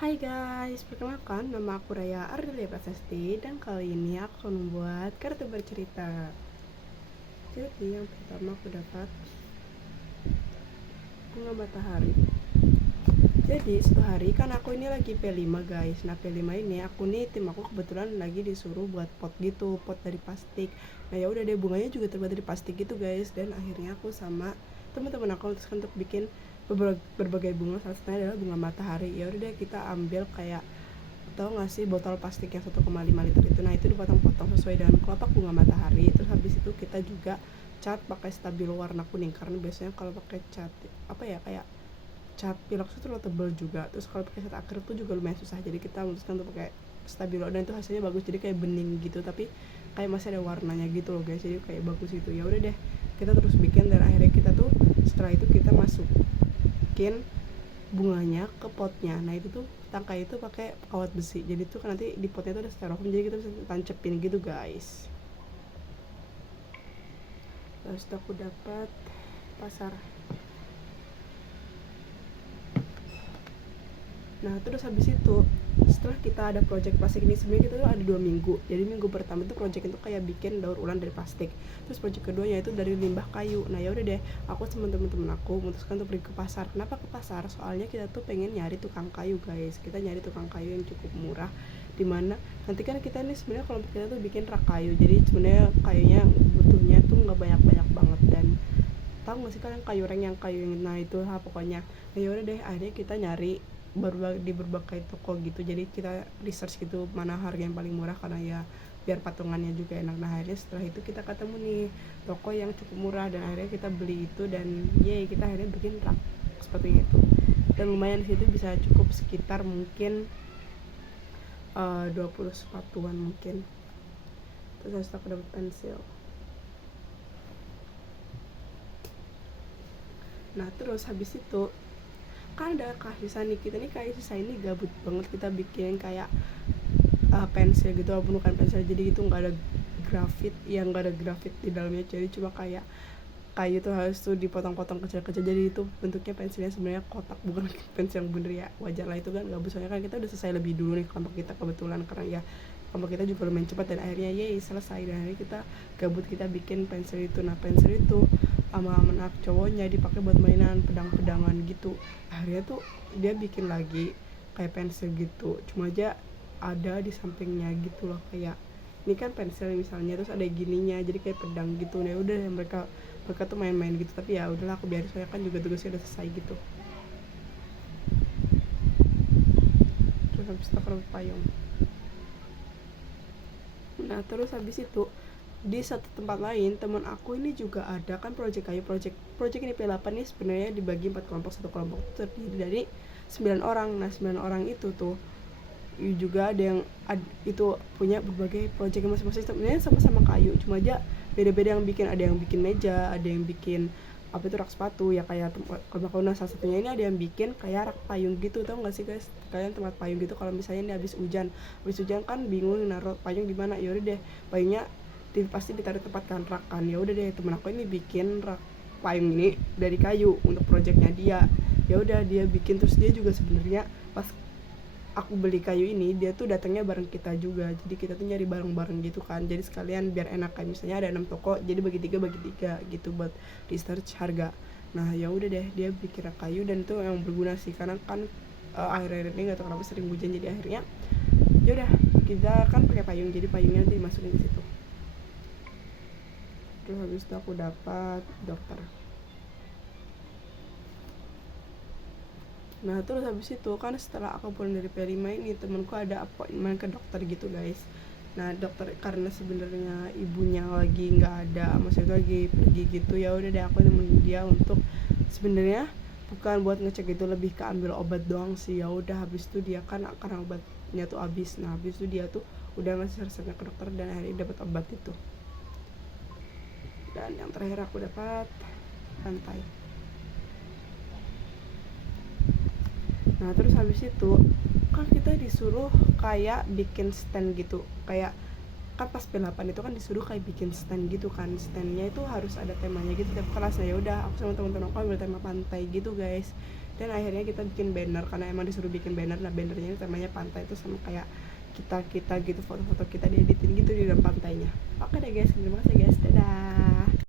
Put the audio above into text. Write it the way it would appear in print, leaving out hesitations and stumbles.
Hai guys, perkenalkan nama aku Raya Ardelia Prasasti dan kali ini aku akan membuat kartu bercerita. Jadi yang pertama aku dapat bunga matahari. Jadi suatu hari kan aku ini lagi P5 guys. Nah P5 ini tim aku kebetulan lagi disuruh buat pot gitu, pot dari plastik. Nah ya udah deh, bunganya juga terbuat dari plastik gitu guys. Dan akhirnya aku sama teman-teman aku memutuskan untuk bikin berbagai bunga. Salah satunya adalah bunga matahari. Ya udah deh, kita ambil kayak, tahu nggak sih botol plastik yang 1,5 liter itu, nah itu dipotong-potong sesuai dengan kelopak bunga matahari. Terus habis itu kita juga cat pakai stabilo warna kuning, karena biasanya kalau pakai cat apa ya, kayak cat pilox itu lo tebel juga. Terus kalau pakai cat akrilik tuh juga lumayan susah, jadi kita memutuskan untuk pakai stabilo dan itu hasilnya bagus, jadi kayak bening gitu tapi kayak masih ada warnanya gitu loh guys, jadi kayak bagus gitu. Ya udah deh, kita terus bikin dan akhirnya kita tuh setelah itu kita masukin bunganya ke potnya. Nah itu tuh tangkai itu pakai kawat besi, jadi tuh nanti di potnya tuh ada styrofoam, jadi kita bisa tancepin gitu guys. Terus aku dapat pasar. Nah terus habis itu setelah kita ada project plastik ini, sebenarnya kita tuh ada 2 minggu. Jadi minggu pertama itu project itu kayak bikin daur ulang dari plastik. Terus project keduanya itu dari limbah kayu. Nah ya udah deh, aku sama temen-temen aku memutuskan untuk pergi ke pasar. Kenapa ke pasar? Soalnya kita tuh pengen nyari tukang kayu guys. Kita nyari tukang kayu yang cukup murah, dimana nanti kan kita nih sebenarnya kalau kita tuh bikin rak kayu, jadi sebenarnya kayunya butuhnya tuh nggak banyak-banyak banget. Dan tahu nggak sih kalian kayu reng yang kayu yang, nah itu lah pokoknya. Nah yaudah deh, akhirnya kita nyari di berbagai toko gitu, jadi kita research gitu mana harga yang paling murah, karena ya biar patungannya juga enak. Nah akhirnya setelah itu kita ketemu nih toko yang cukup murah dan akhirnya kita beli itu, dan yay, kita akhirnya bikin rak seperti itu. Dan lumayan sih, itu bisa cukup sekitar mungkin 20 sepatuan mungkin. Terus aku dapat pensil. Nah terus habis itu kan ada Kak Sisa nih, kita nih kayak Sisa ini gabut banget, kita bikin kayak pensil gitu, walaupun bukan pensil jadi itu nggak ada grafit, yang nggak ada grafit di dalamnya, jadi cuma kayak kayu tuh harus tuh dipotong-potong kecil-kecil, jadi itu bentuknya pensilnya sebenarnya kotak, bukan pensil yang bener. Ya wajar lah, itu kan gabut, soalnya kan kita udah selesai lebih dulu nih kelompok kita kebetulan, karena ya kelompok kita juga lumayan cepat dan akhirnya yay selesai. Dan akhirnya kita gabut, kita bikin pensil itu. Nah pensil itu sama anak cowoknya dipakai buat mainan pedang-pedangan gitu. Akhirnya tuh dia bikin lagi kayak pensil gitu, cuma aja ada di sampingnya gitu loh, kayak ini kan pensil misalnya terus ada gininya jadi kayak pedang gitu. Nah udah mereka mereka tuh main-main gitu, tapi ya udahlah aku biarin, soalnya kan juga tugasnya udah selesai gitu. Terus habis itu aku payung. Nah terus habis itu di satu tempat lain teman aku ini juga ada kan project kayu. Project ini P8 nih sebenarnya dibagi 4 kelompok, satu kelompok terdiri dari 9 orang. Nah 9 orang itu tuh juga ada yang itu punya berbagai project masing-masing, sebenarnya sama-sama kayu, cuma aja beda-beda yang bikin. Ada yang bikin meja, ada yang bikin apa itu rak sepatu ya, kayak kalau salah satunya ini ada yang bikin kayak rak payung gitu. Tau nggak sih guys kalian tempat payung gitu, kalau misalnya ini habis hujan kan bingung naruh payung di mana, ya udah deh payungnya pasti ditaruh tempat kan rak kan. Ya udah deh, temen aku ini bikin rak payung ini dari kayu untuk projectnya dia. Ya udah dia bikin, terus dia juga sebenarnya pas aku beli kayu ini dia tuh datangnya bareng kita juga, jadi kita tuh nyari bareng-bareng gitu kan, jadi sekalian biar enak kan, misalnya ada 6 toko jadi bagi tiga gitu buat research harga. Nah ya udah deh, dia bikin kayu dan itu yang berguna sih, karena kan akhir-akhir ini nggak tahu kenapa sering hujan, jadi akhirnya ya udah kita kan pakai payung, jadi payungnya nanti dimasukin ke situ. Terus habis itu aku dapat dokter. Nah terus habis itu kan setelah aku pulang dari P5 ini temanku ada appointment ke dokter gitu guys. Nah dokter karena sebenarnya ibunya lagi nggak ada, maksudnya lagi pergi gitu, ya udah deh aku nemenin dia untuk sebenarnya bukan buat ngecek itu, lebih ke ambil obat doang sih. Ya udah habis itu dia kan karena obatnya tuh habis, nah habis itu dia tuh udah ngasih resepnya ke dokter dan akhirnya dapat obat itu. Dan yang terakhir aku dapat rantai. Nah terus habis itu kan kita disuruh kayak bikin stand gitu, kayak kan pas P8 itu kan disuruh kayak bikin stand gitu kan, standnya itu harus ada temanya gitu tiap kelas. Nah ya udah aku sama teman-teman aku ambil tema pantai gitu guys. dan akhirnya kita bikin banner karena emang disuruh bikin banner. Nah bannernya ini temanya pantai, itu sama kayak kita gitu, foto-foto kita dieditin gitu di dalam pantainya. Oke deh guys, terima kasih